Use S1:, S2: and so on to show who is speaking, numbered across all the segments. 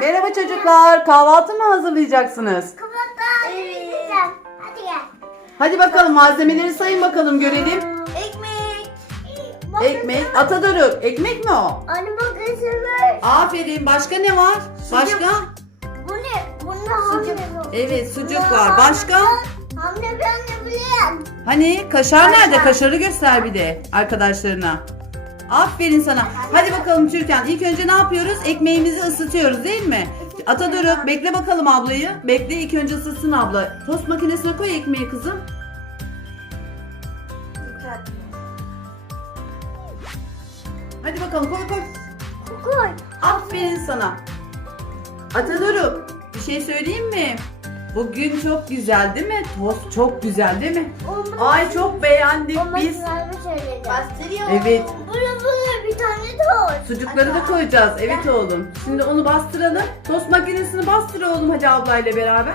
S1: Merhaba çocuklar. Kahvaltı mı hazırlayacaksınız?
S2: Kapatta evet. Hadi gel.
S1: Hadi bakalım malzemeleri sayın bakalım görelim.
S2: Ekmek.
S1: Ekmek. Atadoruk. Ekmek mi o?
S2: Anne bak ısırmış.
S1: Aferin. Başka ne var? Başka?
S2: Bu ne? Bunda hamle bu.
S1: Evet sucuk var. Başka?
S2: Hamle ben de biliyorum.
S1: Hani kaşar nerede?
S2: Kaşar.
S1: Kaşarı göster bir de arkadaşlarına. Aferin sana. Hadi bakalım Türkan. İlk önce ne yapıyoruz? Ekmeğimizi ısıtıyoruz değil mi? Atadoruk bekle bakalım ablayı. Bekle ilk önce ısıtsın abla. Tost makinesine koy ekmeği kızım. Hadi bakalım koy koy.
S2: Koy.
S1: Aferin sana. Atadoruk bir şey söyleyeyim mi? Bugün çok güzel değil mi? Tost çok güzel değil mi? Ay çok beğendik biz.
S2: Bastırıyor.
S1: Evet. Sucukları da koyacağız. Evet oğlum. Şimdi onu bastıralım. Tost makinesini bastır oğlum hadi ablayla beraber.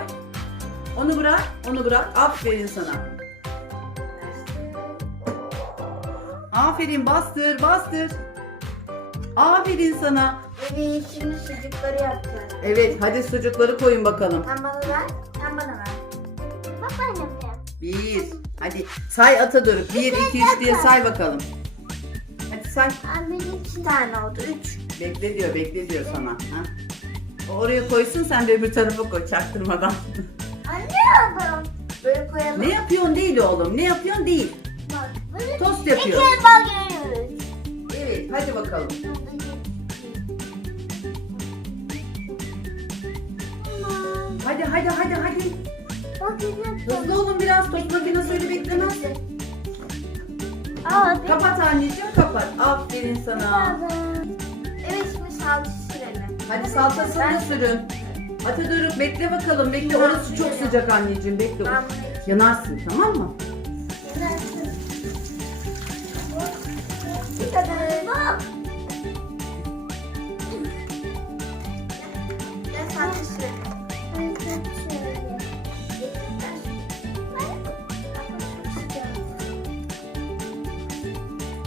S1: Onu bırak, onu bırak. Aferin sana. Aferin bastır, bastır. Aferin sana.
S2: Evet şimdi sucukları yapacağız.
S1: Evet hadi sucukları koyun bakalım.
S2: Sen bana ver. Sen bana ver. Bak ben yapacağım.
S1: Bir. Hadi say ata doruk. Bir, iki, üç diye say bakalım. Say.
S2: Anne iki tane oldu. Üç.
S1: Bekle diyor, bekle diyor sana. Ha? Oraya koysun sen de öbür tarafa koy çaktırmadan.
S2: Anne aldım. Böyle koyalım.
S1: ne yapıyorsun değil oğlum. Ne yapıyorsun değil.
S2: Bak. Böyle
S1: Tost yapıyor.
S2: İki görüyoruz.
S1: Evet hadi bakalım. Hadi hadi hadi hadi.
S2: Bak Aa,
S1: Kapat anneciğim kapat. Aferin sana.
S2: Evet şimdi salça sürelim.
S1: Hadi salçasını da sürün. Ata Doruk bekle bakalım. Bekle orası çok sıcak anneciğim. Bekle. Yanarsın tamam mı?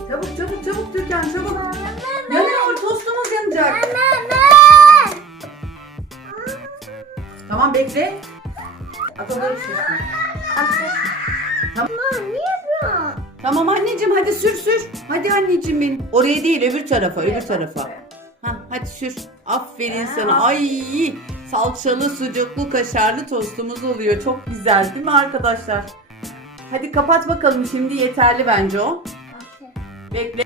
S1: Çabuk çabuk çabuk Türkan çabuk. Yanıyor tostumuz yanacak. Tamam bekle. Ata Doruk sürsün. Tamam. Tamam anneciğim hadi sür sür. Hadi anneciğim benim. Oraya değil öbür tarafa öbür tarafa. Ha, hadi sür. Aferin sana. Ay salçalı sucuklu kaşarlı tostumuz oluyor. Çok güzel değil mi arkadaşlar? Hadi kapat bakalım şimdi yeterli bence o. Bekle.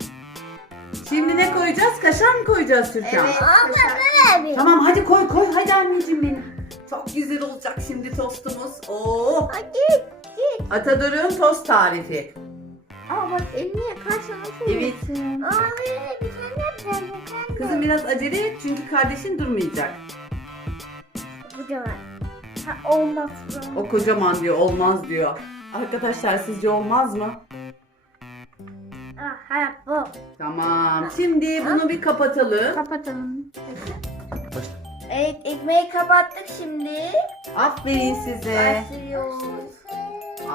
S1: Şimdi ne koyacağız? Kaşar mı koyacağız Türkan?
S2: Evet.
S1: Tamam hadi koy koy hadi anneciğim benim. Çok güzel olacak şimdi tostumuz. Oo.
S2: Hadi git.
S1: Atador'un tost tarifi.
S2: Aa bak elini yakarsana
S1: Evet.
S2: Aa evet bir tane tane.
S1: Kızım biraz acele et çünkü kardeşin durmayacak.
S2: Kocaman. Ha olmaz.
S1: O kocaman diyor olmaz diyor. Arkadaşlar sizce olmaz mı?
S2: Aha bu.
S1: Tamam. Şimdi bunu bir kapatalım.
S2: Kapatalım. Evet ekmeği kapattık şimdi.
S1: Aferin size.
S2: Başlıyoruz.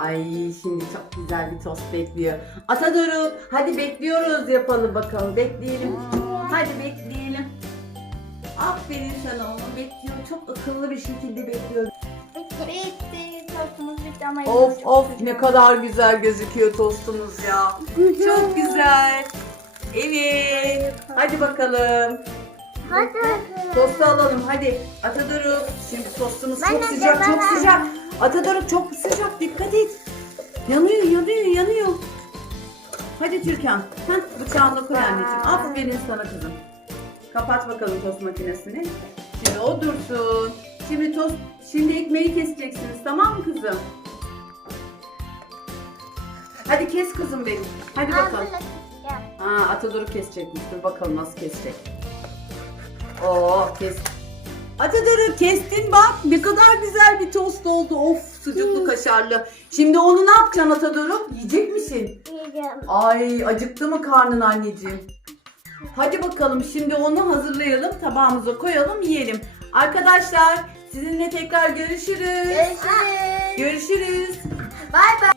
S1: Ay şimdi çok güzel bir tost bekliyor. Atadoru hadi bekliyoruz yapalım bakalım. Bekleyelim. Hadi bekleyelim. Aferin sana onu bekliyor. Çok akıllı bir şekilde bekliyor.
S2: Bitti. Tostumuz bitti ama
S1: Of of ne kadar güzel gözüküyor tostumuz ya. Çok güzel. Evet. Hadi bakalım.
S2: Hadi.
S1: Tostu alalım hadi. Atadoruk. Şimdi tostumuz
S2: Ben
S1: çok
S2: de
S1: sıcak çok
S2: bana.
S1: sıcak. Atadoruk çok sıcak dikkat et. Yanıyor yanıyor yanıyor. Hadi Türkan. Heh, bıçağını koy anneciğim. Aferin sana kızım. Kapat bakalım tost makinesini. Şimdi o dursun. Şimdi tost, şimdi ekmeği keseceksiniz tamam mı kızım? Hadi kes kızım benim. Hadi bakalım. Aa, Atadoruk kesecekmiş. Dur bakalım nasıl kesecek. Oo kes. Atadoruk kestin bak. Ne kadar güzel bir tost oldu. Of sucuklu kaşarlı. Şimdi onu ne yapacaksın Atadoruk? Yiyecek misin?
S2: Yiyeceğim.
S1: Ay acıktı mı karnın anneciğim? Hadi bakalım şimdi onu hazırlayalım. Tabağımıza koyalım yiyelim. Arkadaşlar sizinle tekrar görüşürüz.
S2: Görüşürüz.
S1: Görüşürüz.
S2: Bay bay.